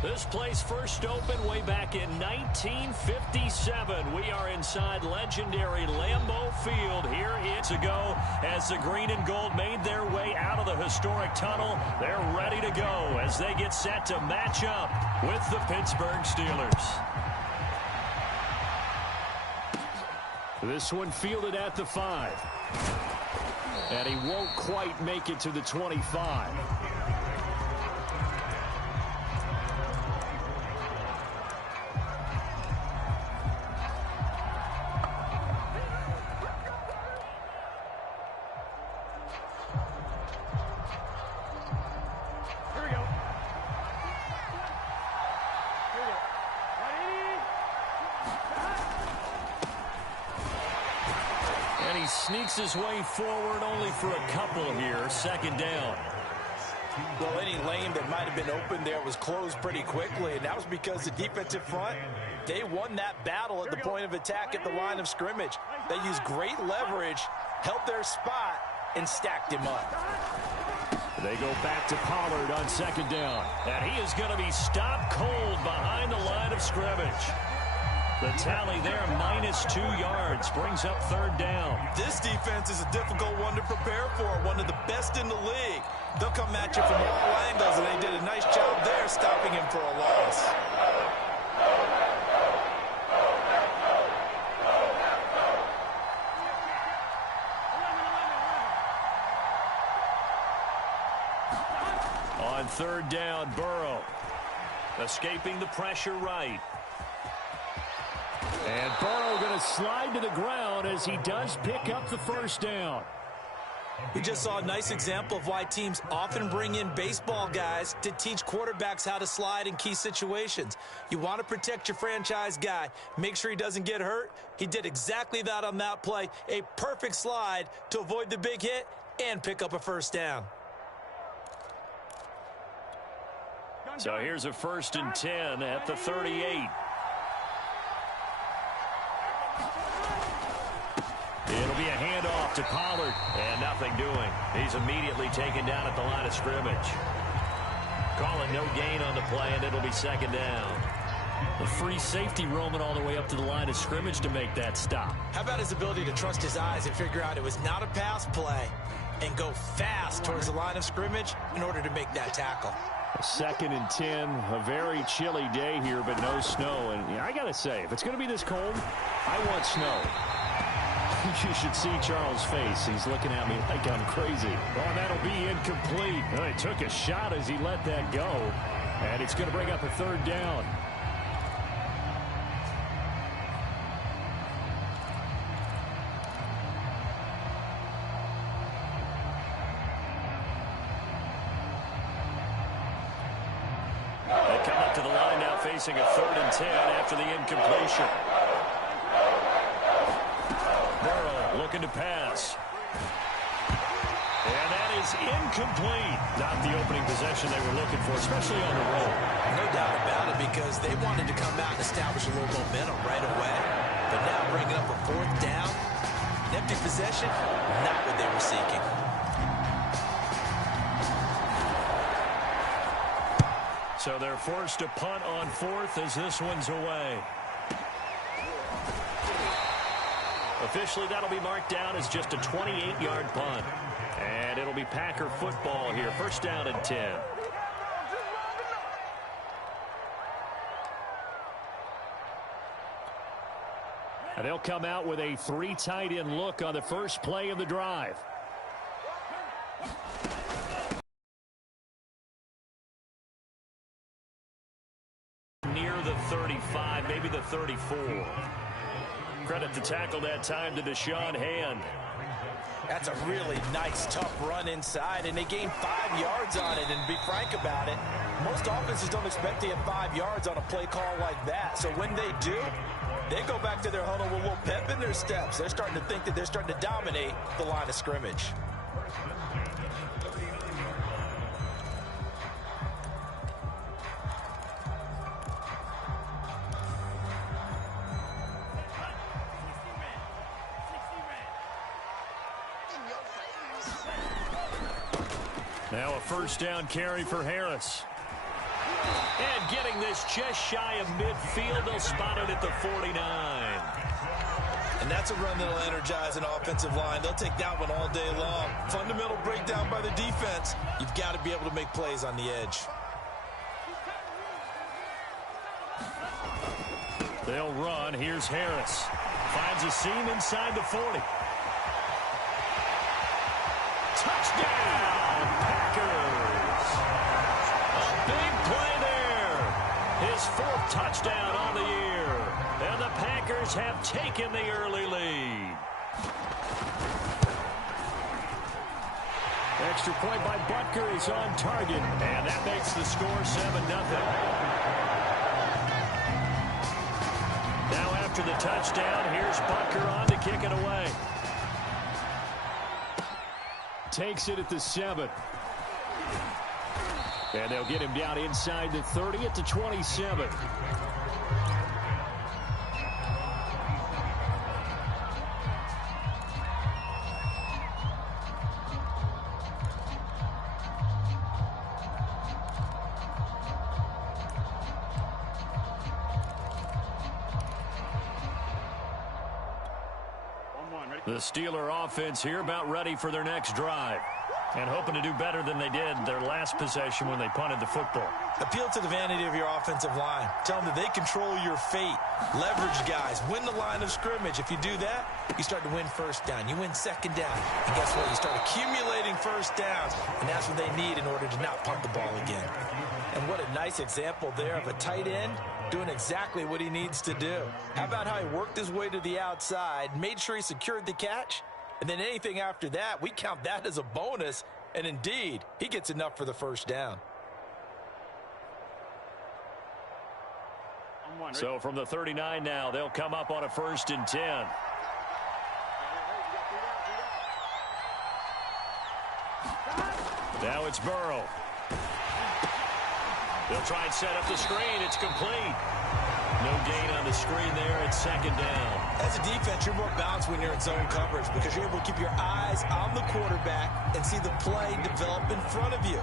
This place first opened way back in 1957. We are inside legendary Lambeau Field here years ago as the green and gold made their way out of the historic tunnel. They're ready to go as they get set to match up with the Pittsburgh Steelers. This one fielded at the 5. And he won't quite make it to the 25. Sneaks his way forward only for a couple here. Second down. Well, any lane that might have been open there was closed pretty quickly, and that was because the defensive front, they won that battle at the point of attack at the line of scrimmage. They used great leverage, held their spot, and stacked him up. They go back to Pollard on second down, and he is going to be stopped cold behind the line of scrimmage. The tally there, -2 yards, brings up third down. This defense is a difficult one to prepare for, one of the best in the league. They'll come at you from all angles, and they did a nice job there stopping him for a loss. On third down, Burrow escaping the pressure right. And Burrow going to slide to the ground as he does pick up the first down. We just saw a nice example of why teams often bring in baseball guys to teach quarterbacks how to slide in key situations. You want to protect your franchise guy. Make sure he doesn't get hurt. He did exactly that on that play. A perfect slide to avoid the big hit and pick up a first down. So here's a 1st and 10 at the 38. It'll be a handoff to Pollard, and nothing doing. He's immediately taken down at the line of scrimmage. Calling no gain on the play, and it'll be second down. A free safety roaming all the way up to the line of scrimmage to make that stop. How about his ability to trust his eyes and figure out it was not a pass play and go fast towards the line of scrimmage in order to make that tackle? A 2nd and 10, a very chilly day here, but no snow. And I got to say, if it's going to be this cold, I want snow. You should see Charles' face. He's looking at me like I'm crazy. Oh, that'll be incomplete. Oh, he took a shot as he let that go. And it's going to bring up a third down. They come up to the line now facing a 3rd and 10 after the incompletion. Burrow looking to pass. And that is incomplete. Not the opening possession they were looking for, especially on the road. No doubt about it, because they wanted to come out and establish a little momentum right away. But now bringing up a 4th down, an empty possession, not what they were seeking. So they're forced to punt on 4th as this one's away. Officially, that'll be marked down as just a 28-yard punt. And it'll be Packer football here. 1st down and 10. And they'll come out with a 3 tight end look on the first play of the drive. Near the 35, maybe the 34. Credit the tackle that time to Deshaun Hand. That's a really nice, tough run inside, and they gained 5 yards on it. And to be frank about it, most offenses don't expect to get 5 yards on a play call like that. So when they do, they go back to their huddle with a little pep in their steps. They're starting to think that they're starting to dominate the line of scrimmage. Now a 1st down carry for Harris. And getting this just shy of midfield, they'll spot it at the 49. And that's a run that'll energize an offensive line. They'll take that one all day long. Fundamental breakdown by the defense. You've got to be able to make plays on the edge. They'll run. Here's Harris. Finds a seam inside the 40. Touchdown, Packers. A big play there. His 4th touchdown on the year. And the Packers have taken the early lead. Extra point by Butker is on target. And that makes the score 7-0. Now after the touchdown, here's Butker on to kick it away. Takes it at the 7. And they'll get him down inside the 30 at the 27. The Steeler offense here about ready for their next drive. And hoping to do better than they did their last possession when they punted the football. Appeal to the vanity of your offensive line. Tell them that they control your fate. Leverage guys. Win the line of scrimmage. If you do that, you start to win first down. You win second down. And guess what? You start accumulating first downs. And that's what they need in order to not punt the ball again. And what a nice example there of a tight end doing exactly what he needs to do. How about how he worked his way to the outside, made sure he secured the catch, and then anything after that, we count that as a bonus. And indeed, he gets enough for the first down. So from the 39 now, they'll come up on a 1st and 10. Now it's Burrow. They'll try and set up the screen. It's complete. No gain on the screen there. It's 2nd down. As a defense, you're more balanced when you're in zone coverage because you're able to keep your eyes on the quarterback and see the play develop in front of you.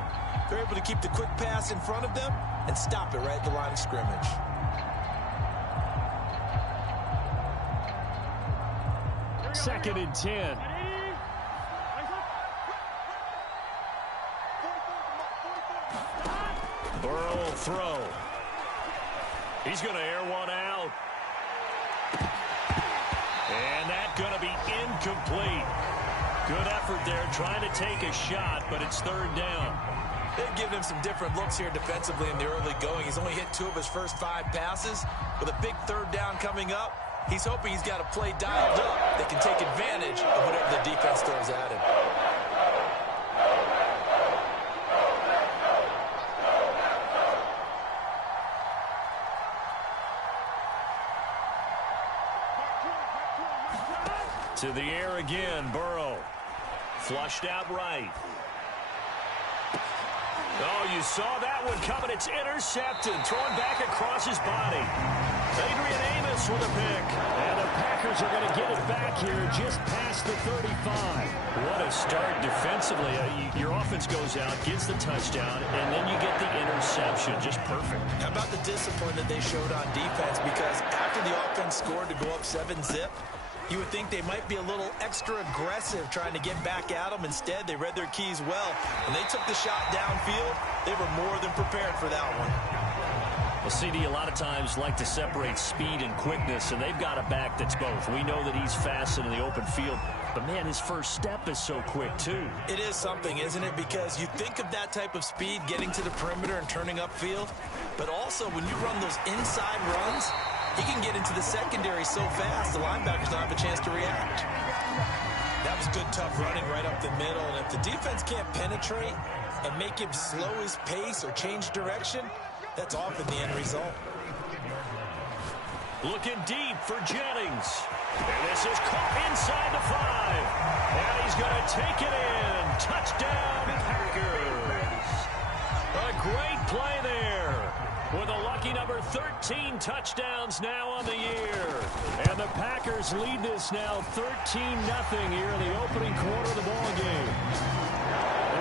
They're able to keep the quick pass in front of them and stop it right at the line of scrimmage. Second and 10. Burrow will throw. He's going to air one out. And that's going to be incomplete. Good effort there trying to take a shot, but it's 3rd down. They've given him some different looks here defensively in the early going. He's only hit 2 of his first 5 passes. With a big 3rd down coming up, he's hoping he's got a play dialed up that can take advantage of whatever the defense throws at him. To the air again, Burrow. Flushed out right. Oh, you saw that one coming. It's intercepted. Thrown back across his body. Adrian Amos with a pick. And the Packers are going to get it back here just past the 35. What a start defensively. Your offense goes out, gets the touchdown, and then you get the interception. Just perfect. How about the discipline that they showed on defense? Because after the offense scored to go up 7-zip, you would think they might be a little extra aggressive trying to get back at them. Instead, they read their keys well. When they took the shot downfield, they were more than prepared for that one. Well, CD, a lot of times like to separate speed and quickness, and they've got a back that's both. We know that he's fast in the open field, but, man, his first step is so quick, too. It is something, isn't it? Because you think of that type of speed getting to the perimeter and turning upfield, but also when you run those inside runs, he can get into the secondary so fast, the linebackers don't have a chance to react. That was good, tough running right up the middle. And if the defense can't penetrate and make him slow his pace or change direction, that's often the end result. Looking deep for Jennings. And this is caught inside the 5. And he's going to take it in. Touchdown, Packers. A great play there with a lucky number 13 touchdowns now on the year. And the Packers lead this now 13-0 here in the opening quarter of the ball game.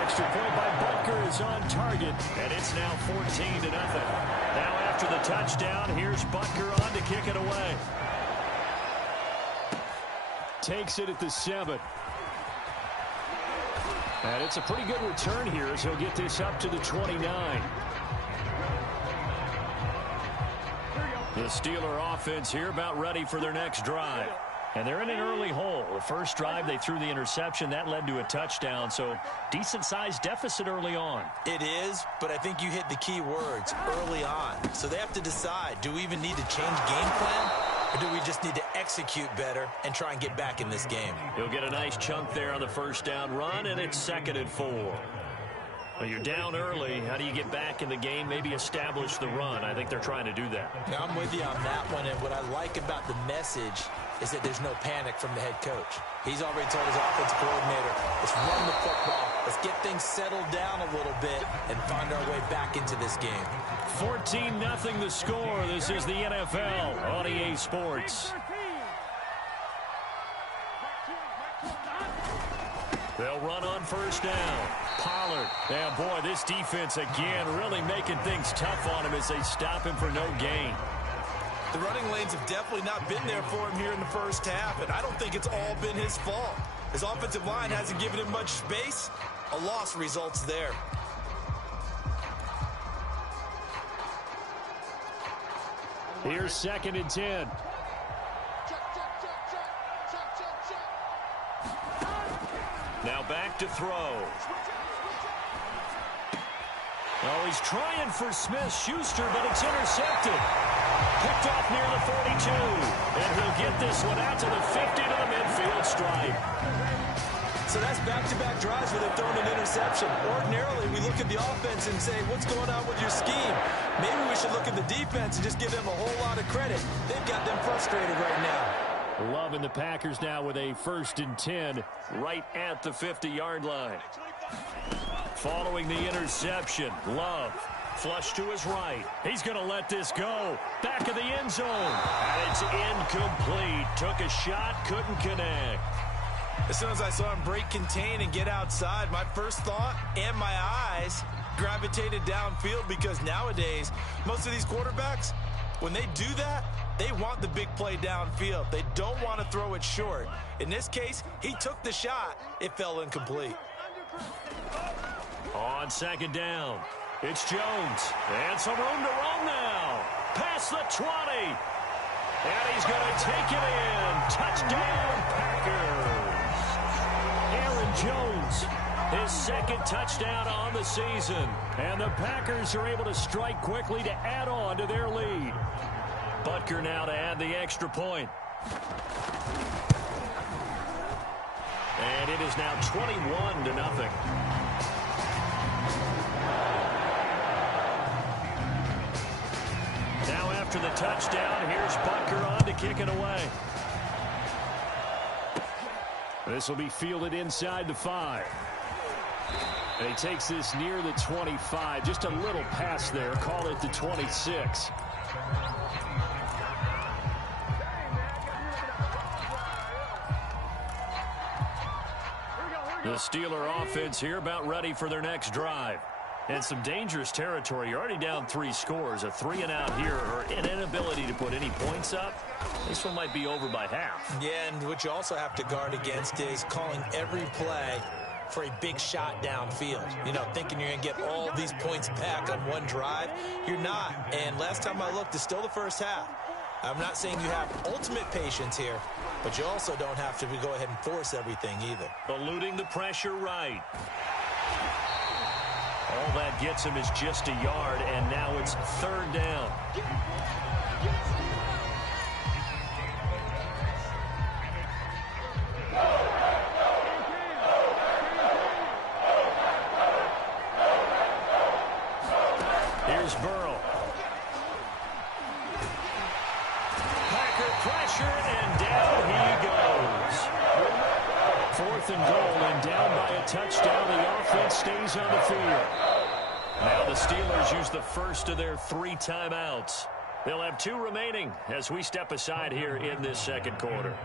Extra point by Butker is on target, and it's now 14-0. Now after the touchdown, here's Butker on to kick it away. Takes it at the 7. And it's a pretty good return here as he'll get this up to the 29. The Steeler offense here about ready for their next drive. And they're in an early hole. The first drive, they threw the interception. That led to a touchdown, so decent-sized deficit early on. It is, but I think you hit the key words, early on. So they have to decide, do we even need to change game plan, or do we just need to execute better and try and get back in this game? He'll get a nice chunk there on the first down run, and it's 2nd and 4. Well, you're down early. How do you get back in the game, maybe establish the run? I think they're trying to do that. Yeah, I'm with you on that one, and what I like about the message is that there's no panic from the head coach. He's already told his offensive coordinator, let's run the football, let's get things settled down a little bit and find our way back into this game. 14-0 the score. This is the NFL on EA Sports. They'll run on first down. Pollard. And boy, this defense again really making things tough on him as they stop him for no gain. The running lanes have definitely not been there for him here in the first half, and I don't think it's all been his fault. His offensive line hasn't given him much space. A loss results there. Here's 2nd and 10. Now back to throw. Oh, he's trying for Smith-Schuster, but it's intercepted. Picked off near the 42. And he'll get this one out to the 50 to the midfield stripe. So that's back-to-back drives where they've thrown an interception. Ordinarily, we look at the offense and say, what's going on with your scheme? Maybe we should look at the defense and just give them a whole lot of credit. They've got them frustrated right now. Loving the Packers now with a 1st and 10 right at the 50-yard line. Following the interception, Love flush to his right. He's going to let this go. Back of the end zone. And it's incomplete. Took a shot, couldn't connect. As soon as I saw him break contain and get outside, my first thought and my eyes gravitated downfield, because nowadays, most of these quarterbacks, when they do that, they want the big play downfield. They don't want to throw it short. In this case, he took the shot. It fell incomplete. On 2nd down, it's Jones. And some room to roam now. Past the 20. And he's going to take it in. Touchdown, Packers. Aaron Jones, his 2nd touchdown on the season. And the Packers are able to strike quickly to add on to their lead. Butker now to add the extra point. And it is now 21-0. Now after the touchdown, here's Butker on to kick it away. This will be fielded inside the 5. And he takes this near the 25. Just a little pass there. Call it the 26. The Steeler offense here about ready for their next drive. And some dangerous territory. You're already down 3 scores. A 3-and-out here, or an inability to put any points up. This one might be over by half. Yeah, and what you also have to guard against is calling every play for a big shot downfield. You know, thinking you're going to get all these points back on one drive. You're not. And last time I looked, it's still the first half. I'm not saying you have ultimate patience here, but you also don't have to go ahead and force everything either. Eluding the pressure right. All that gets him is just a yard, and now it's 3rd down. Here's Burrow. Packer pressure, and down he goes. 4th and goal, and down by a touchdown. The offense stays on the field. Now the Steelers use the first of their 3 timeouts. They'll have 2 remaining as we step aside here in this second quarter.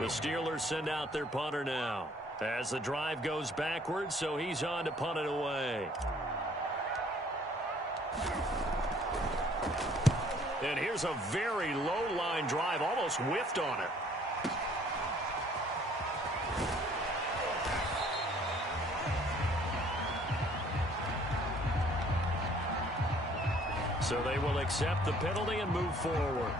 The Steelers send out their punter now as the drive goes backwards, so he's on to punt it away. And here's a very low-line drive, almost whiffed on it. So they will accept the penalty and move forward.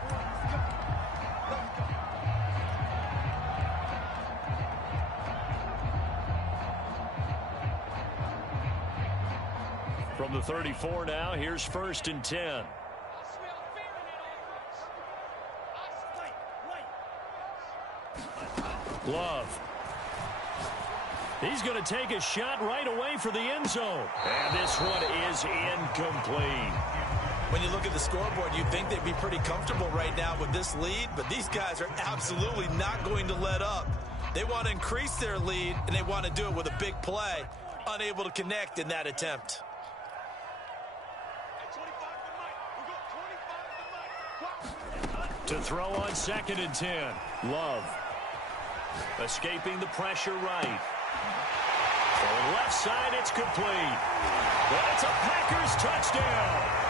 From the 34 now, here's 1st and 10. Love. He's going to take a shot right away for the end zone. And this one is incomplete. When you look at the scoreboard, you'd think they'd be pretty comfortable right now with this lead, but these guys are absolutely not going to let up. They want to increase their lead, and they want to do it with a big play. Unable to connect in that attempt. To throw on 2nd and 10. Love. Escaping the pressure right. On left side, it's complete. And it's a Packers touchdown.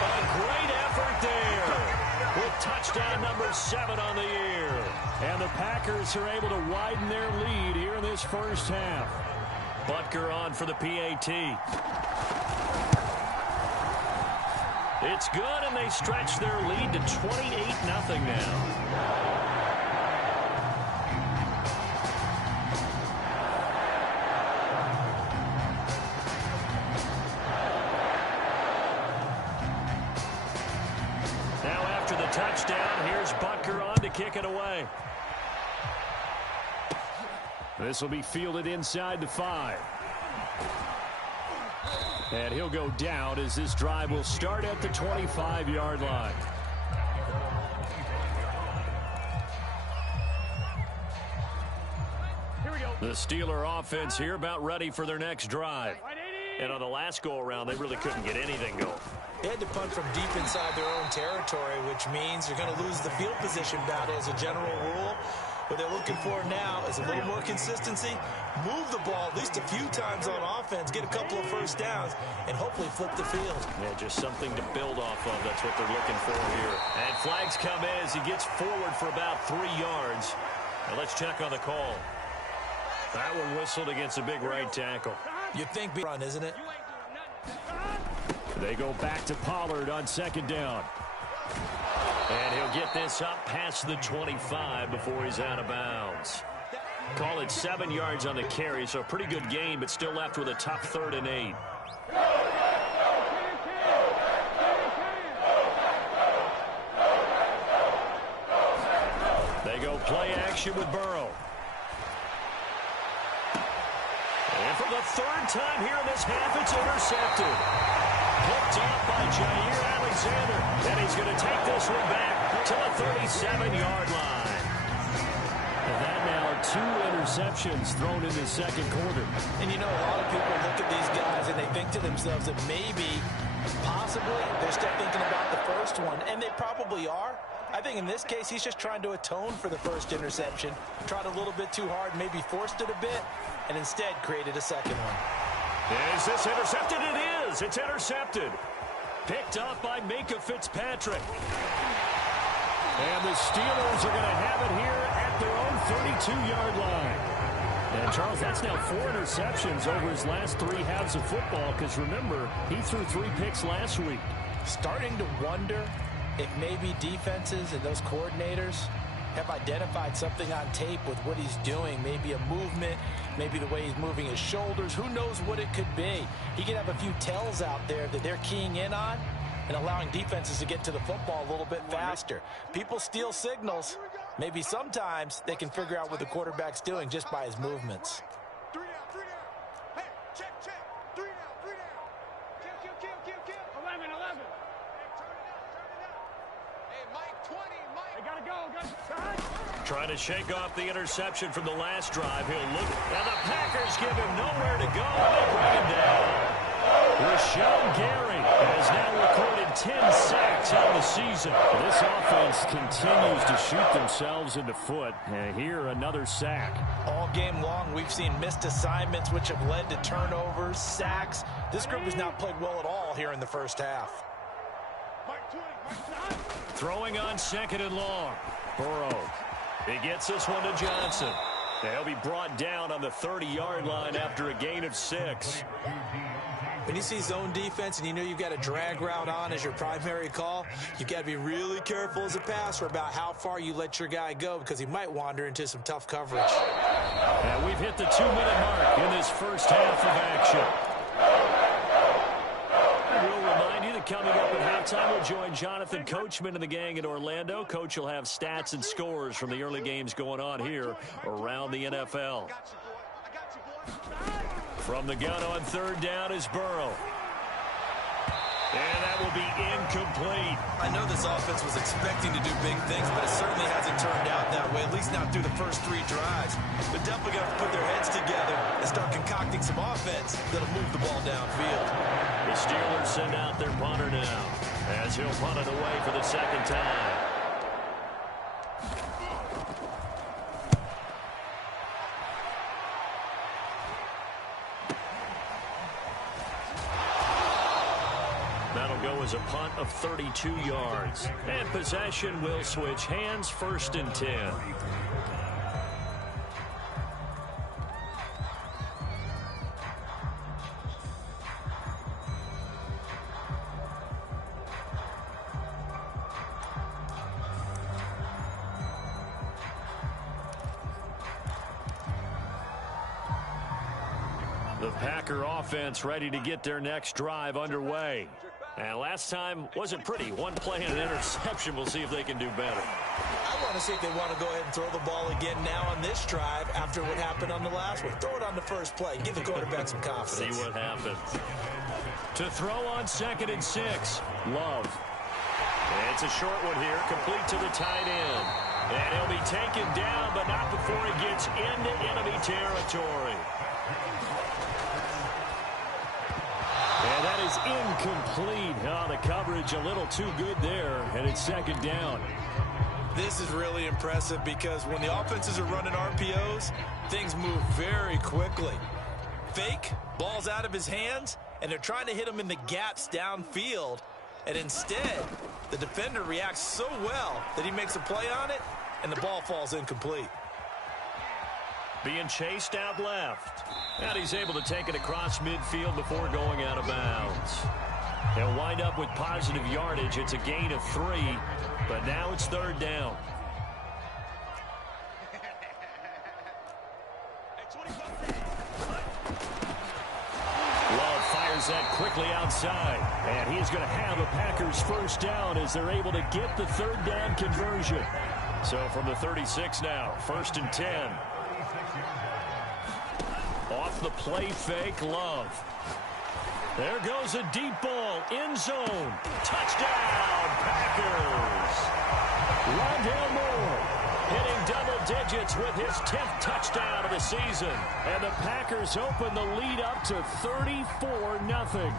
A great effort there with touchdown number 7 on the year. And the Packers are able to widen their lead here in this first half. Butker on for the PAT. It's good, and they stretch their lead to 28-0 now. Touchdown. Here's Butker on to kick it away. This will be fielded inside the 5. And he'll go down as this drive will start at the 25-yard line. Here we go. The Steeler offense here about ready for their next drive. And on the last go-around, they really couldn't get anything going. They had to punt from deep inside their own territory, which means you're going to lose the field position battle as a general rule. What they're looking for now is a little more consistency, move the ball at least a few times on offense, get a couple of first downs, and hopefully flip the field. Yeah, just something to build off of. That's what they're looking for here. And flags come in as he gets forward for about 3 yards. Now let's check on the call. That one whistled against a big right tackle. You'd think run, isn't it? They go back to Pollard on 2nd down. And he'll get this up past the 25 before he's out of bounds. Call it 7 yards on the carry, so a pretty good gain, but still left with a tough 3rd and 8. They go play action with Burrow. And for the 3rd time here in this half, it's intercepted. Picked off by Jair Alexander. And he's going to take this one back to the 37-yard line. And that now 2 interceptions thrown in the second quarter. And you know, a lot of people look at these guys and they think to themselves that maybe, possibly, they're still thinking about the first one. And they probably are. I think in this case, he's just trying to atone for the first interception. Tried a little bit too hard, maybe forced it a bit, and instead created a second one. Is this intercepted? It is. It's intercepted. Picked up by Minka Fitzpatrick. And the Steelers are going to have it here at their own 32-yard line. And, Charles, that's now 4 interceptions over his last 3 halves of football because, remember, he threw 3 picks last week. Starting to wonder if maybe defenses and those coordinators have identified something on tape with what he's doing. Maybe a movement, maybe the way he's moving his shoulders. Who knows what it could be? He could have a few tells out there that they're keying in on and allowing defenses to get to the football a little bit faster. People steal signals. Maybe sometimes they can figure out what the quarterback's doing just by his movements. 3 down, 3 down. Hey, check. 3 down, 3 down. Kill. 11. Hey, turn it up. Hey, Mike, 20, Mike. Hey, gotta go. Trying to shake off the interception from the last drive. He'll look, and the Packers give him nowhere to go. They bring him down. Rashawn Gary has now recorded have 10 sacks on the season. This offense continues to shoot themselves in the foot. And here, another sack. All game long, we've seen missed assignments, which have led to turnovers, sacks. This group has not played well at all here in the first half. Throwing on 2nd and long. Burrow. He gets this one to Johnson. They'll be brought down on the 30-yard line after a gain of 6. When you see zone defense and you know you've got a drag route on as your primary call, you've got to be really careful as a passer about how far you let your guy go because he might wander into some tough coverage. And we've hit the 2-minute mark in this first half of action. We'll remind you that coming up at halftime, we'll join Jonathan Coachman and the gang in Orlando. Coach will have stats and scores from the early games going on here around the NFL. From the gun on 3rd down is Burrow. And that will be incomplete. I know this offense was expecting to do big things, but it certainly hasn't turned out that way, at least not through the first 3 drives. They're definitely going to put their heads together and start concocting some offense that'll move the ball downfield. The Steelers send out their punter now as he'll punt it away for the 2nd time. That'll go as a punt of 32 yards. And possession will switch hands, 1st and 10. The Packer offense ready to get their next drive underway. And last time wasn't pretty. One play and an interception. We'll see if they can do better. I want to see if they want to go ahead and throw the ball again now on this drive after what happened on the last one. Throw it on the first play. Give the quarterback some confidence. See what happens. To throw on 2nd and 6. Love. It's a short one here. Complete to the tight end. And he'll be taken down, but not before he gets into enemy territory. And that is incomplete. Oh, the coverage a little too good there, and it's 2nd down. This is really impressive because when the offenses are running RPOs, things move very quickly. Fake, ball's out of his hands, and they're trying to hit him in the gaps downfield. And instead, the defender reacts so well that he makes a play on it, and the ball falls incomplete. Being chased out left. And he's able to take it across midfield before going out of bounds. He'll wind up with positive yardage. It's a gain of 3, but now it's 3rd down. Love fires that quickly outside. And he's going to have a Packers 1st down as they're able to get the 3rd down conversion. So from the 36 now, 1st and 10. Off the play fake, Love. There goes a deep ball, end zone. Touchdown, Packers. Rondale Moore hitting double digits with his 10th touchdown of the season. And the Packers open the lead up to 34-0.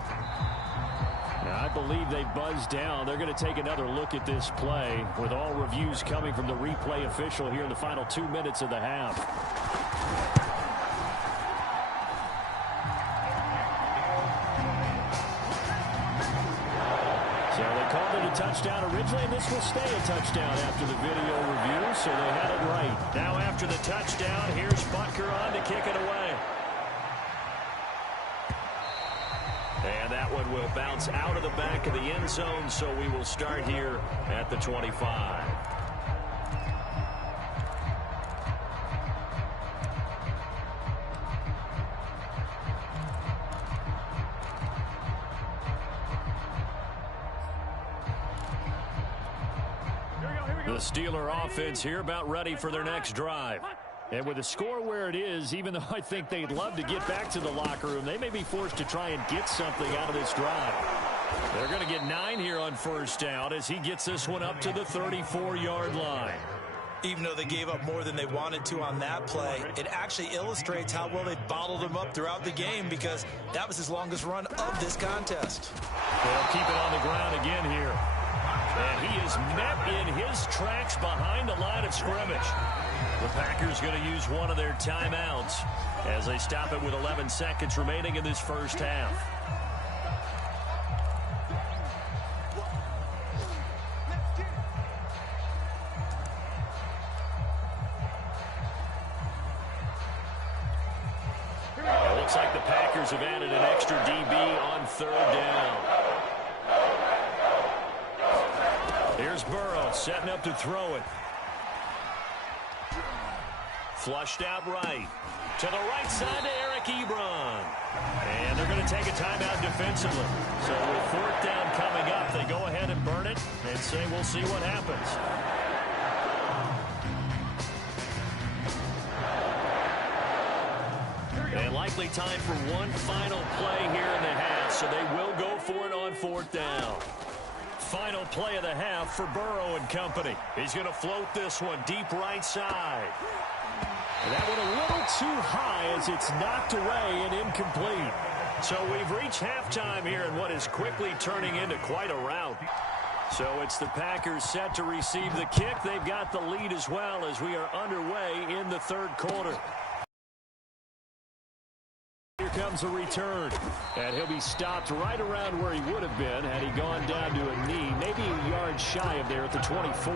Now, I believe they buzzed down. They're going to take another look at this play with all reviews coming from the replay official here in the final 2 minutes of the half. So they called it a touchdown originally, and this will stay a touchdown after the video review, so they had it right. Now after the touchdown, here's Butker on to kick it away. And that one will bounce out of the back of the end zone, so we will start here at the 25. The Steeler offense here about ready for their next drive. And with the score where it is, even though I think they'd love to get back to the locker room, they may be forced to try and get something out of this drive. They're going to get 9 here on 1st down as he gets this one up to the 34-yard line. Even though they gave up more than they wanted to on that play, it actually illustrates how well they bottled him up throughout the game, because that was his longest run of this contest. They'll keep it on the ground again here. And he is met in his tracks behind the line of scrimmage. The Packers going to use one of their timeouts as they stop it with 11 seconds remaining in this first half. It looks like the Packers have added an extra DB on third down. Here's Burrow setting up to throw it. Flushed out right. To the right side to Eric Ebron. And they're going to take a timeout defensively. So with fourth down coming up, they go ahead and burn it and say we'll see what happens. And likely time for one final play here in the half, so they will go for it on fourth down. Final play of the half for Burrow and company. He's going to float this one deep right side. And that one a little too high as it's knocked away and incomplete. So we've reached halftime here in what is quickly turning into quite a rout. So it's the Packers set to receive the kick. They've got the lead as well as we are underway in the third quarter. Here comes a return, and he'll be stopped right around where he would have been had he gone down to a knee, maybe a yard shy of there at the 24.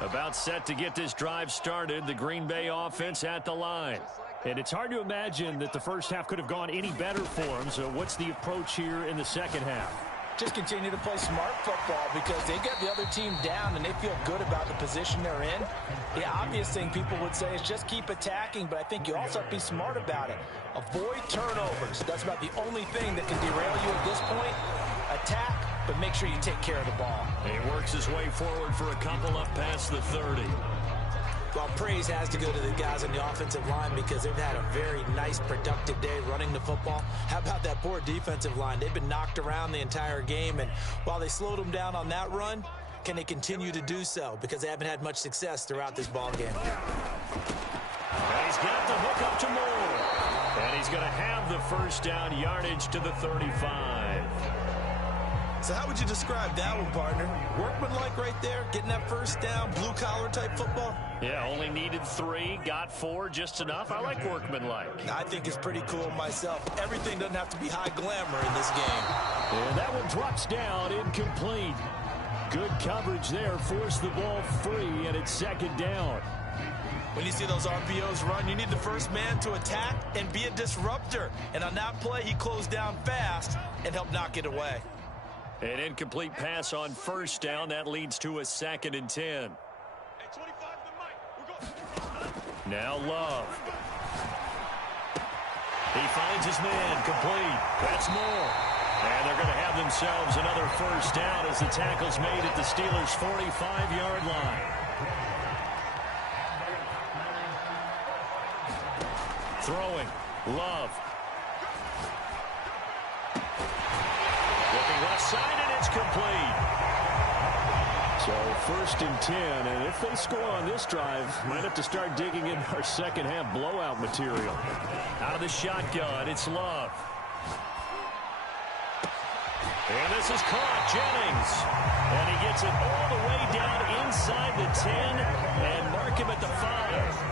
About set to get this drive started, the Green Bay offense at the line. And it's hard to imagine that the first half could have gone any better for them. So what's the approach here in the second half? Just continue to play smart football, because they get the other team down and they feel good about the position they're in. The obvious thing people would say is just keep attacking, but I think you also have to be smart about it. Avoid turnovers. That's about the only thing that can derail you at this point. Attack, but make sure you take care of the ball. He works his way forward for a couple up past the 30. Well, praise has to go to the guys on the offensive line, because they've had a very nice, productive day running the football. How about that poor defensive line? They've been knocked around the entire game, and while they slowed them down on that run, can they continue to do so? Because they haven't had much success throughout this ball game. And he's got the hook up to Moore. And he's going to have the first down, yardage to the 35. So how would you describe that one, partner? Workmanlike right there, getting that first down, blue-collar type football? Yeah, only needed 3, got 4, just enough. I like workmanlike. I think it's pretty cool myself. Everything doesn't have to be high glamour in this game. And that one drops down, incomplete. Good coverage there, forced the ball free, and it's second down. When you see those RPOs run, you need the first man to attack and be a disruptor. And on that play, he closed down fast and helped knock it away. An incomplete pass on first down. That leads to a 2nd and 10. Now Love. He finds his man, complete. That's more. And they're going to have themselves another first down as the tackle's made at the Steelers' 45-yard line. Throwing. Love. Looking left side, and it's complete. So 1st and 10, and if they score on this drive, might have to start digging in our second half blowout material. Out of the shotgun, it's Love. And this is caught, Jennings. And he gets it all the way down inside the 10 and mark him at the 5.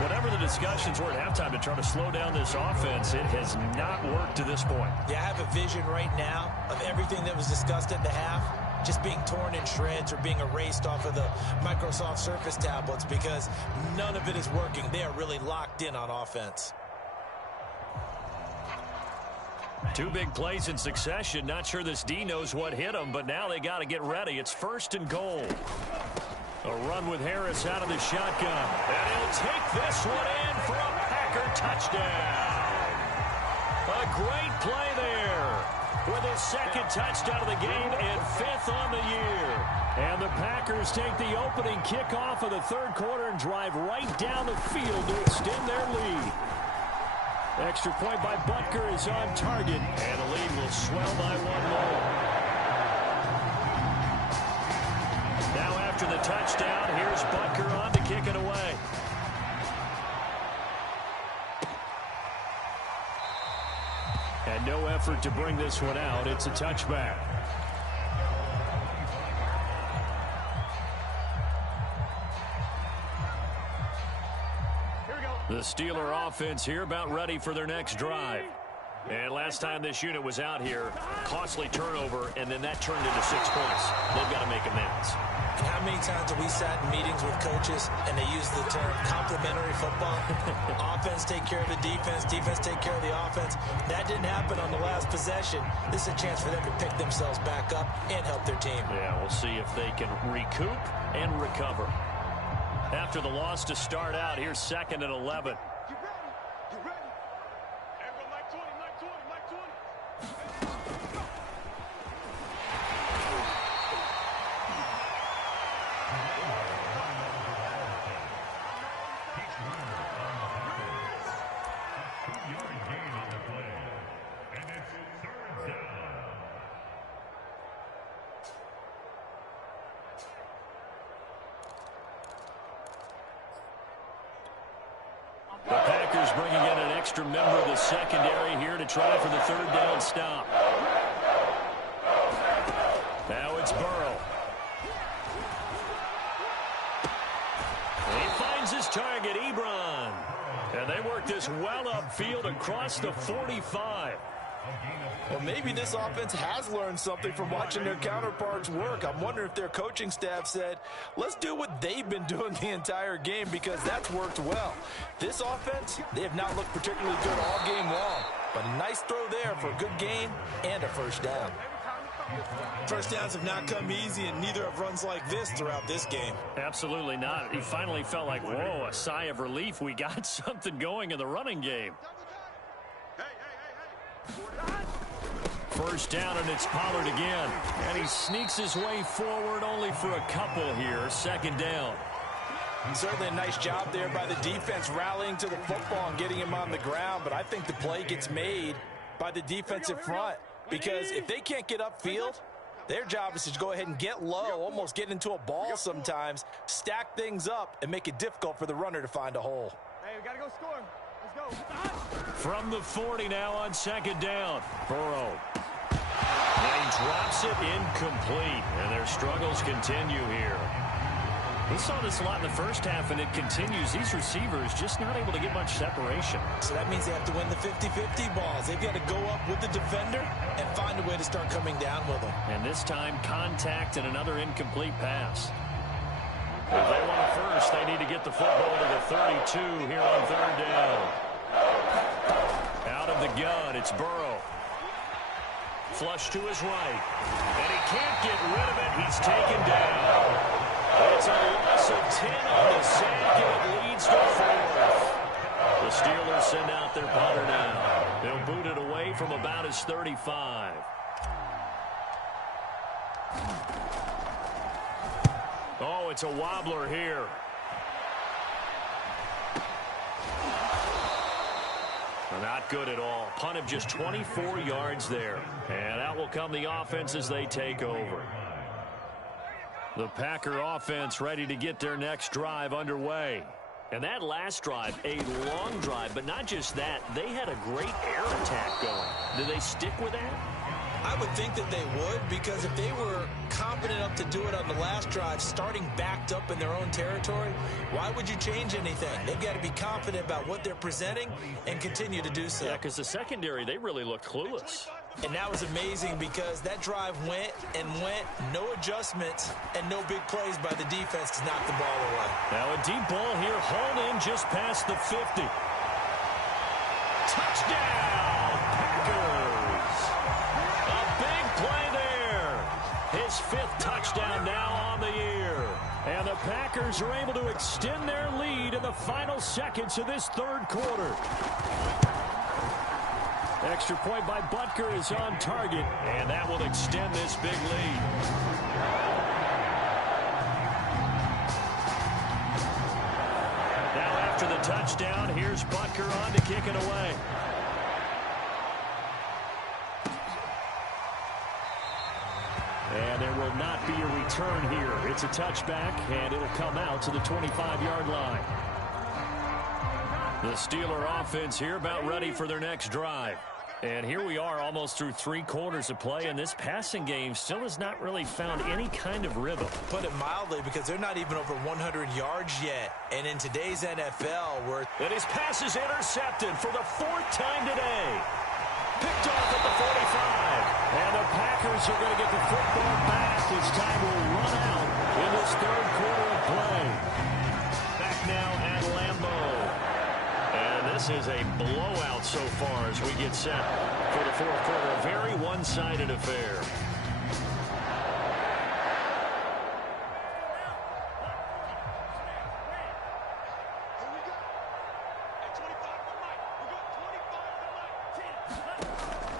Whatever the discussions were at halftime to try to slow down this offense, it has not worked to this point. Yeah, I have a vision right now of everything that was discussed at the half just being torn in shreds or being erased off of the Microsoft Surface tablets, because none of it is working. They are really locked in on offense. 2 big plays in succession. Not sure this D knows what hit him, but now they got to get ready. It's 1st and goal. A run with Harris out of the shotgun. And he'll take this one in for a Packer touchdown. A great play there. with his second touchdown of the game and 5th on the year. And the Packers take the opening kickoff of the third quarter and drive right down the field to extend their lead. Extra point by Butker is on target, and the lead will swell by 1 more. Now after the touchdown, here's Butker on to kick it away. And no effort to bring this one out. It's a touchback. The Steeler offense here about ready for their next drive. And last time this unit was out here, costly turnover, and then that turned into 6 points. They've got to make amends. And how many times have we sat in meetings with coaches and they use the term complementary football? Offense take care of the defense, defense take care of the offense. That didn't happen on the last possession. This is a chance for them to pick themselves back up and help their team. Yeah, we'll see if they can recoup and recover. After the loss to start out, here's 2nd and 11. Get ready. Get ready. Everyone, Mike 20, Mike 20, Mike 20. The Packers bringing in an extra member of the secondary here to try for the 3rd down stop. Now it's Burrow. And he finds his target, Ebron. And they work this well upfield across the 45. Well, maybe this offense has learned something from watching their counterparts work. I'm wondering if their coaching staff said, let's do what they've been doing the entire game, because that's worked well. This offense, they have not looked particularly good all game long, but a nice throw there for a good gain and a 1st down. First downs have not come easy, and neither have runs like this throughout this game. Absolutely not. He finally felt like, whoa, a sigh of relief. We got something going in the running game. First down, and it's Pollard again. And he sneaks his way forward only for a couple here. 2nd down. Certainly a nice job there by the defense rallying to the football and getting him on the ground, but I think the play gets made by the defensive front, because if they can't get upfield, their job is to go ahead and get low, almost get into a ball sometimes, stack things up, and make it difficult for the runner to find a hole. Hey, we got to go score. Let's go. From the 40 now on 2nd down. Burrow. And he drops it incomplete, and their struggles continue here. We saw this a lot in the first half, and it continues. These receivers just not able to get much separation. So that means they have to win the 50-50 balls. They've got to go up with the defender and find a way to start coming down with them. And this time, contact and another incomplete pass. If they want a first, they need to get the football to the 32 here on 3rd down. Out of the gun, it's Burrow. Flush to his right. And he can't get rid of it. He's taken down. It's a loss of 10 on the sack, and it leads to 4th. The Steelers send out their punter now. They'll boot it away from about his 35. Oh, it's a wobbler here. Not good at all. Punt of just 24 yards there. And out will come the offense as they take over. The Packer offense ready to get their next drive underway. And that last drive, a long drive, but not just that. They had a great air attack going. Do they stick with that? I would think that they would, because if they were confident enough to do it on the last drive, starting backed up in their own territory, why would you change anything? They've got to be confident about what they're presenting and continue to do so. Yeah, because the secondary, they really looked clueless. And that was amazing, because that drive went and went, no adjustments, and no big plays by the defense to knock the ball away. Now a deep ball here, hauled in just past the 50. Touchdown, Packers! A big play there. His 5th touchdown now on the year. And the Packers are able to extend their lead in the final seconds of this 3rd quarter. Extra point by Butker is on target, and that will extend this big lead. Now after the touchdown, here's Butker on to kick it away. And there will not be a return here. It's a touchback, and it'll come out to the 25-yard line. The Steeler offense here about ready for their next drive. And here we are almost through 3 quarters of play, and this passing game still has not really found any kind of rhythm. Put it mildly, because they're not even over 100 yards yet. And in today's NFL, and his pass is intercepted for the 4th time today. Picked off at the 45. And the Packers are going to get the football back as time will run out in this 3rd quarter of play. Back now at Lambeau. And this is a blowout so far as we get set for the 4th quarter. A very one-sided affair.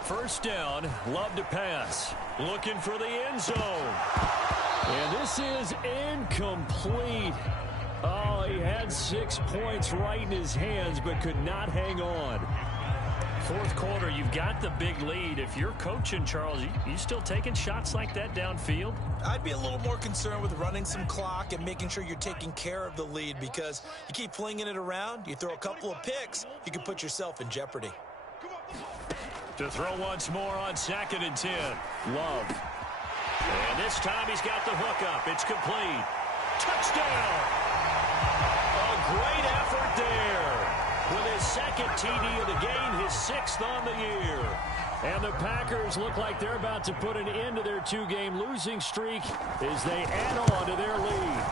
First down, Love to pass. Looking for the end zone. And this is incomplete. Oh, he had 6 points right in his hands, but could not hang on. 4th quarter, you've got the big lead. If you're coaching, Charles, you still taking shots like that downfield? I'd be a little more concerned with running some clock and making sure you're taking care of the lead, because you keep flinging it around, you throw a couple of picks, you can put yourself in jeopardy. To throw once more on 2nd and 10. Love. And this time he's got the hook up. It's complete. Touchdown! A great effort there. With his 2nd TD of the game, his 6th on the year. And the Packers look like they're about to put an end to their 2-game losing streak as they add on to their lead.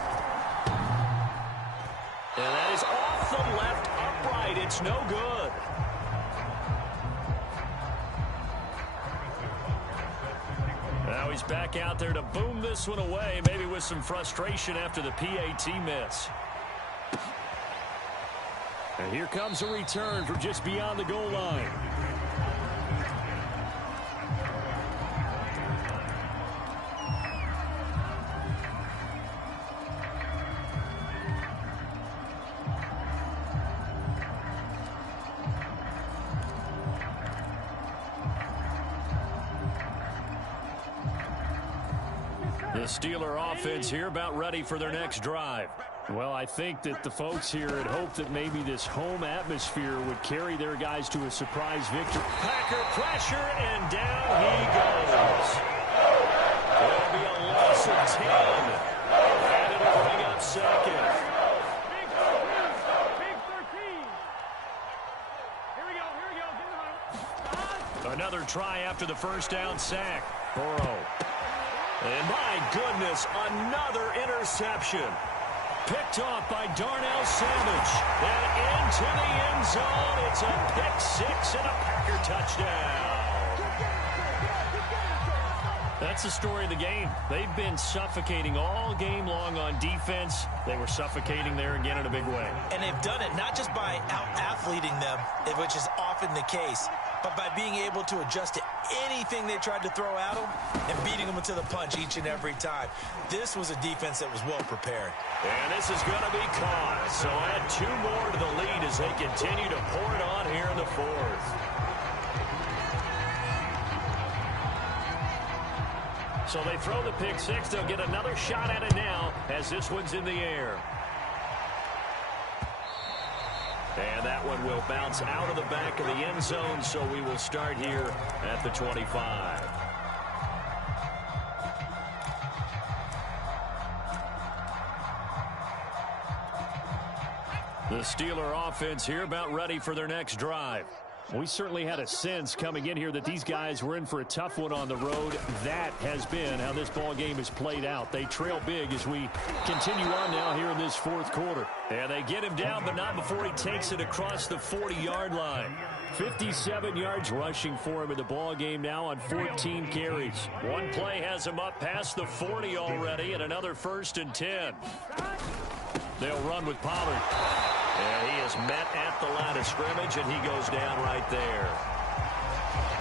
And that is off the left upright. It's no good. Now he's back out there to boom this one away, maybe with some frustration after the PAT miss. And here comes a return from just beyond the goal line. The Steeler offense here about ready for their next drive. Well, I think that the folks here had hoped that maybe this home atmosphere would carry their guys to a surprise victory. Packer pressure, and down he goes. It'll be a loss of 10. And it'll bring up 2nd. Big 13. Here we go. Another try after the first down sack. Burrow. And my goodness, another interception. Picked off by Darnell Savage. And into the end zone. It's a pick 6 and a Packer touchdown. That's the story of the game. They've been suffocating all game long on defense. They were suffocating there again in a big way. And they've done it not just by out-athleting them, which is often the case, but by being able to adjust to anything they tried to throw at them and beating them into the punch each and every time. This was a defense that was well prepared. And this is going to be caught. So add 2 more to the lead as they continue to pour it on here in the 4th. So they throw the pick 6. They'll get another shot at it now as this one's in the air. And that one will bounce out of the back of the end zone, so we will start here at the 25. The Steeler offense here about ready for their next drive. We certainly had a sense coming in here that these guys were in for a tough one on the road. That has been how this ball game has played out. They trail big as we continue on now here in this 4th quarter. And they get him down, but not before he takes it across the 40-yard line. 57 yards rushing for him in the ball game now on 14 carries. One play has him up past the 40 already, and another 1st and 10. They'll run with Pollard. And he is met at the line of scrimmage, and he goes down right there.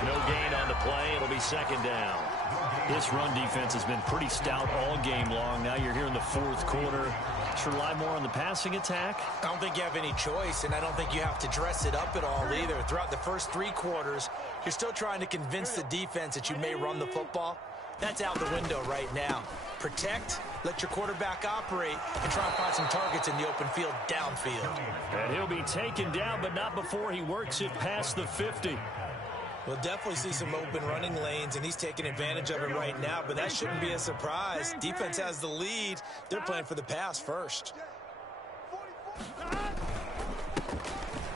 No gain on the play. It'll be second down. This run defense has been pretty stout all game long. Now you're here in the fourth quarter. Should rely more on the passing attack? I don't think you have any choice, and I don't think you have to dress it up at all either. Throughout the first 3 quarters, you're still trying to convince the defense that you may run the football. That's out the window right now. Protect, let your quarterback operate, and try and find some targets in the open field downfield. And he'll be taken down, but not before he works it past the 50. We'll definitely see some open running lanes, and he's taking advantage of it right now, but that shouldn't be a surprise. Defense has the lead. They're playing for the pass first.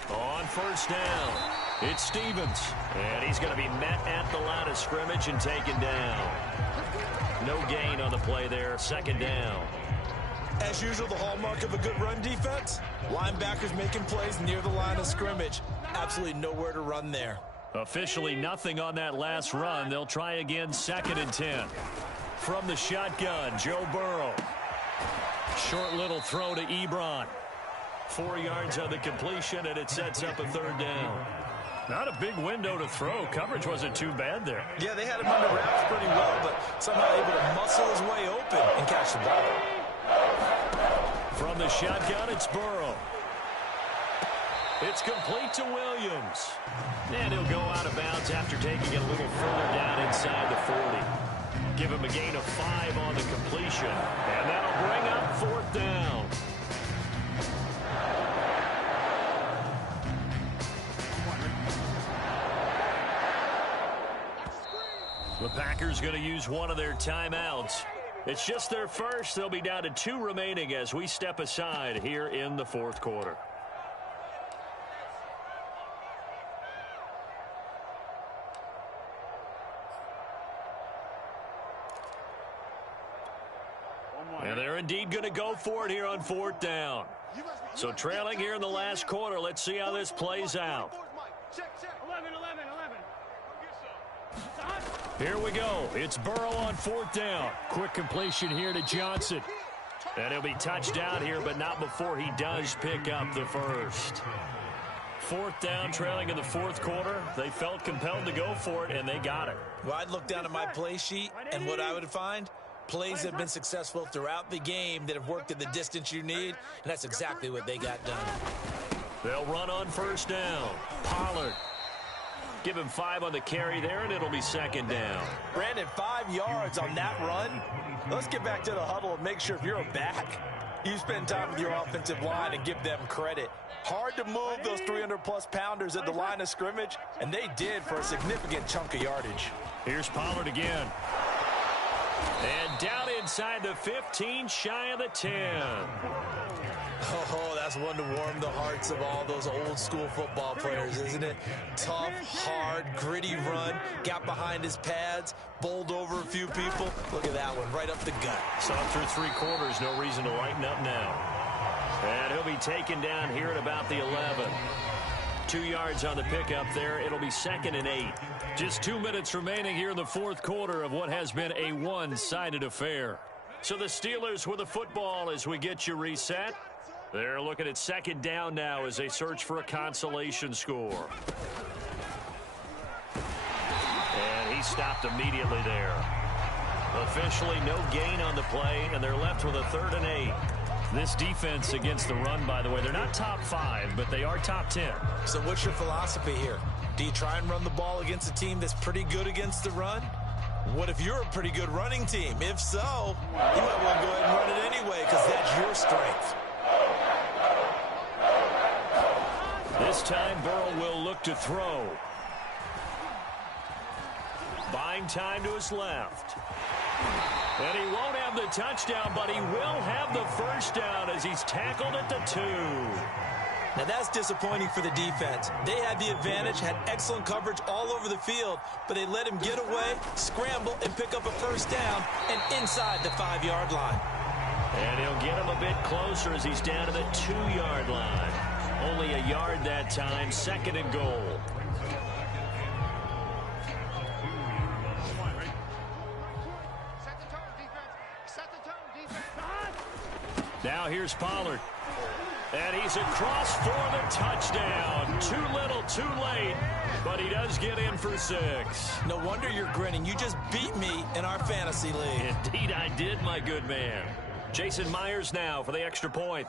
On first down, it's Stevens. And he's going to be met at the line of scrimmage and taken down. No gain on the play there, second down. As usual, the hallmark of a good run defense, linebackers making plays near the line of scrimmage. Absolutely nowhere to run there. Officially nothing on that last run. They'll try again, 2nd and 10. From the shotgun, Joe Burrow. Short little throw to Ebron. 4 yards on the completion, and it sets up a 3rd down. Not a big window to throw. Coverage wasn't too bad there. Yeah, they had him under wraps pretty well, but somehow able to muscle his way open and catch the ball. From the shotgun, it's Burrow. It's complete to Williams. And he'll go out of bounds after taking it a little further down inside the 40. Give him a gain of 5 on the completion. And that'll bring up 4th down. The Packers going to use one of their timeouts. It's just their first. They'll be down to 2 remaining as we step aside here in the 4th quarter. And they're indeed going to go for it here on 4th down. So trailing here in the last quarter. Let's see how this plays out. 11, 11, 11. Here we go. It's Burrow on 4th down. Quick completion here to Johnson. And he'll be touched down here, but not before he does pick up the first. 4th down, trailing in the 4th quarter. They felt compelled to go for it, and they got it. Well, I'd look down at my play sheet, and what I would find, plays have been successful throughout the game that have worked at the distance you need, and that's exactly what they got done. They'll run on 1st down. Pollard. Give him 5 on the carry there, and it'll be 2nd down. Brandon, 5 yards on that run. Let's get back to the huddle and make sure if you're a back, you spend time with your offensive line and give them credit. Hard to move those 300-plus pounders at the line of scrimmage, and they did for a significant chunk of yardage. Here's Pollard again. And down inside the 15, shy of the 10. Oh, that's one to warm the hearts of all those old-school football players, isn't it? Tough, hard, gritty run, got behind his pads, bowled over a few people. Look at that one, right up the gut. Saw through 3 quarters, no reason to lighten up now. And he'll be taken down here at about the 11. 2 yards on the pickup there. It'll be 2nd and 8. Just 2 minutes remaining here in the 4th quarter of what has been a one-sided affair. So the Steelers with the football as we get you reset. They're looking at 2nd down now as they search for a consolation score. And he stopped immediately there. Officially no gain on the play, and they're left with a 3rd and 8. This defense against the run, by the way, they're not top 5, but they are top 10. So what's your philosophy here? Do you try and run the ball against a team that's pretty good against the run? What if you're a pretty good running team? If so, you might want to go ahead and run it anyway because that's your strength. This time, Burrow will look to throw. Buying time to his left. And he won't have the touchdown, but he will have the first down as he's tackled at the 2. Now that's disappointing for the defense. They had the advantage, had excellent coverage all over the field, but they let him get away, scramble, and pick up a first down and inside the 5-yard line. And he'll get him a bit closer as he's down to the 2-yard line. Only a yard that time, 2nd and goal. Now here's Pollard. And he's across for the touchdown. Too little, too late, but he does get in for 6. No wonder you're grinning. You just beat me in our fantasy league. Indeed I did, my good man. Jason Myers now for the extra point.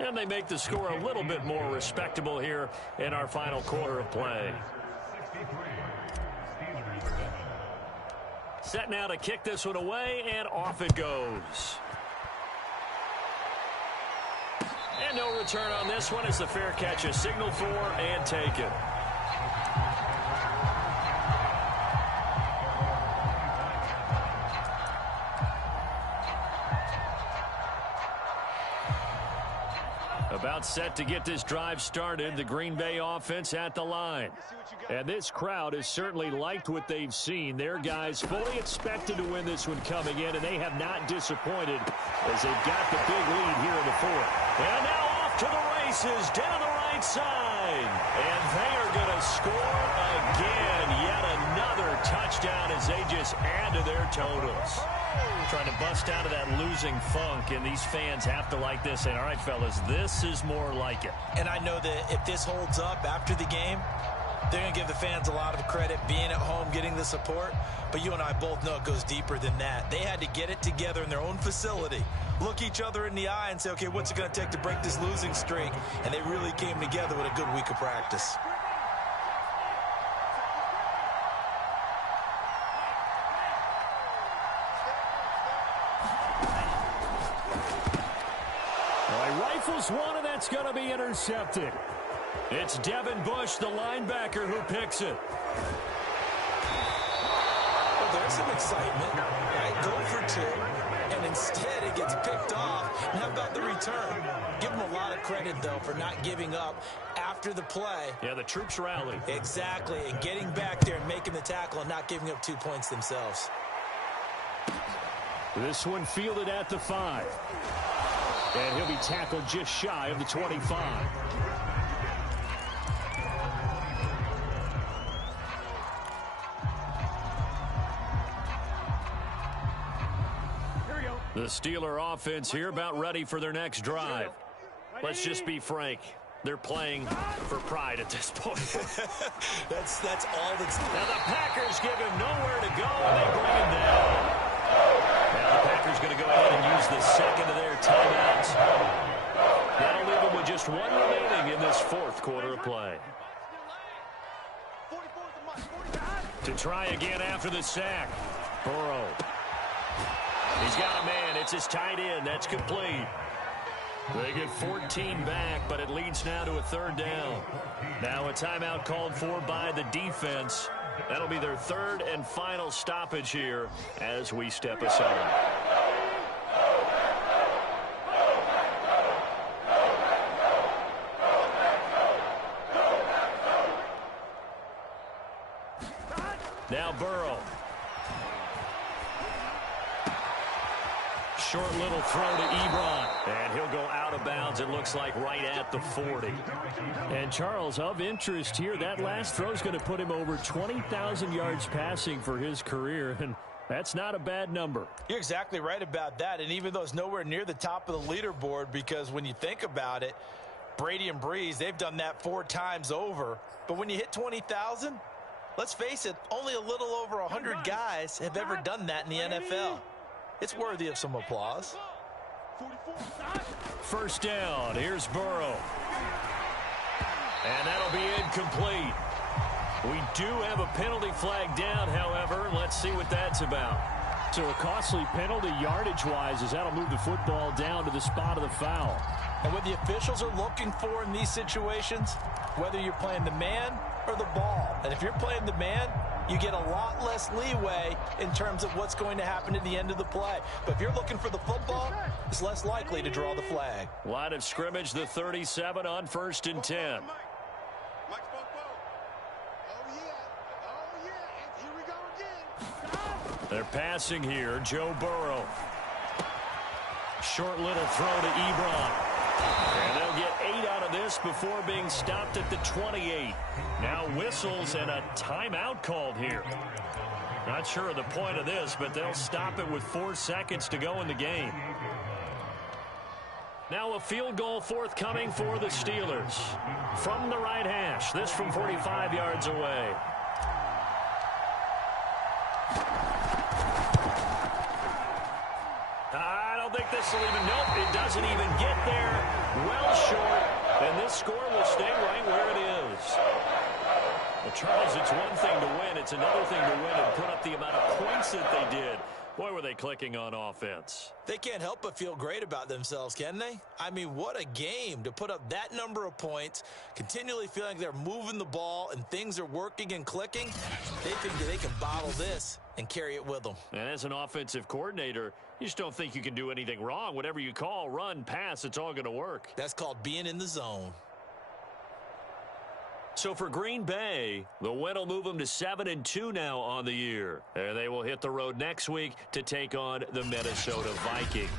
And they make the score a little bit more respectable here in our final quarter of play. Set now to kick this one away, and off it goes. And no return on this one as the fair catch is signaled for and taken. About set to get this drive started, the Green Bay offense at the line. And this crowd has certainly liked what they've seen. Their guys fully expected to win this one coming in, and they have not disappointed as they've got the big lead here in the 4th. And now off to the races down the right side. And they are going to score again. Yet another touchdown as they just add to their totals. Trying to bust out of that losing funk, and these fans have to like this. And all right, fellas, this is more like it. And I know that if this holds up after the game, they're going to give the fans a lot of credit being at home, getting the support. But you and I both know it goes deeper than that. They had to get it together in their own facility, look each other in the eye and say, okay, what's it going to take to break this losing streak? And they really came together with a good week of practice. Rifles one, and that's going to be intercepted. It's Devin Bush, the linebacker, who picks it. Well, there's some excitement. Right? Go for 2, and instead it gets picked off. And how about the return? Give them a lot of credit, though, for not giving up after the play. Yeah, the troops rally. Exactly, and getting back there and making the tackle and not giving up 2 points themselves. This one fielded at the 5. And he'll be tackled just shy of the 25. The Steeler offense here about ready for their next drive. Let's just be frank. They're playing for pride at this point. that's all that's... Now the Packers give him nowhere to go, and they bring him down. Now the Packers going to go ahead and use the second of their timeouts. That'll leave them with just 1 remaining in this 4th quarter of play. To try again after the sack. Burrow. He's got a man. It's his tight end. That's complete. They get 14 back, but it leads now to a 3rd down. Now a timeout called for by the defense. That'll be their 3rd and final stoppage here as we step aside. Now Burrow. Short little throw to Ebron. And he'll go out of bounds, it looks like, right at the 40. And, Charles, of interest here, that last throw is going to put him over 20,000 yards passing for his career. And that's not a bad number. You're exactly right about that. And even though it's nowhere near the top of the leaderboard, because when you think about it, Brady and Breeze, they've done that 4 times over. But when you hit 20,000, let's face it, only a little over 100 guys have ever done that in the NFL. It's worthy of some applause. 1st down. Here's Burrow. And that'll be incomplete. We do have a penalty flag down, however. Let's see what that's about. So a costly penalty yardage-wise as that'll move the football down to the spot of the foul. And what the officials are looking for in these situations, whether you're playing the man or the ball. And if you're playing the man, you get a lot less leeway in terms of what's going to happen at the end of the play. But if you're looking for the football, it's less likely to draw the flag. Line of scrimmage, the 37 on 1st and 10. They're passing here. Joe Burrow. Short little throw to Ebron. And they'll get 8 out of this before being stopped at the 28. Now whistles and a timeout called here. Not sure of the point of this, but they'll stop it with 4 seconds to go in the game. Now a field goal forthcoming for the Steelers. From the right hash, this from 45 yards away. I don't think this will even, nope, it doesn't even get there. Well short, and this score will stay right where it is. Well, Charles, it's one thing to win. It's another thing to win and put up the amount of points that they did. Boy, were they clicking on offense. They can't help but feel great about themselves, can they? I mean, what a game to put up that number of points, continually feeling like they're moving the ball and things are working and clicking. They think that they can bottle this and carry it with them. And as an offensive coordinator, you just don't think you can do anything wrong. Whatever you call, run, pass, it's all going to work. That's called being in the zone. So for Green Bay, the win will move them to 7-2 now on the year. And they will hit the road next week to take on the Minnesota Vikings.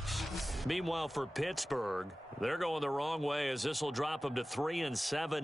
Meanwhile, for Pittsburgh, they're going the wrong way as this will drop them to 3-7.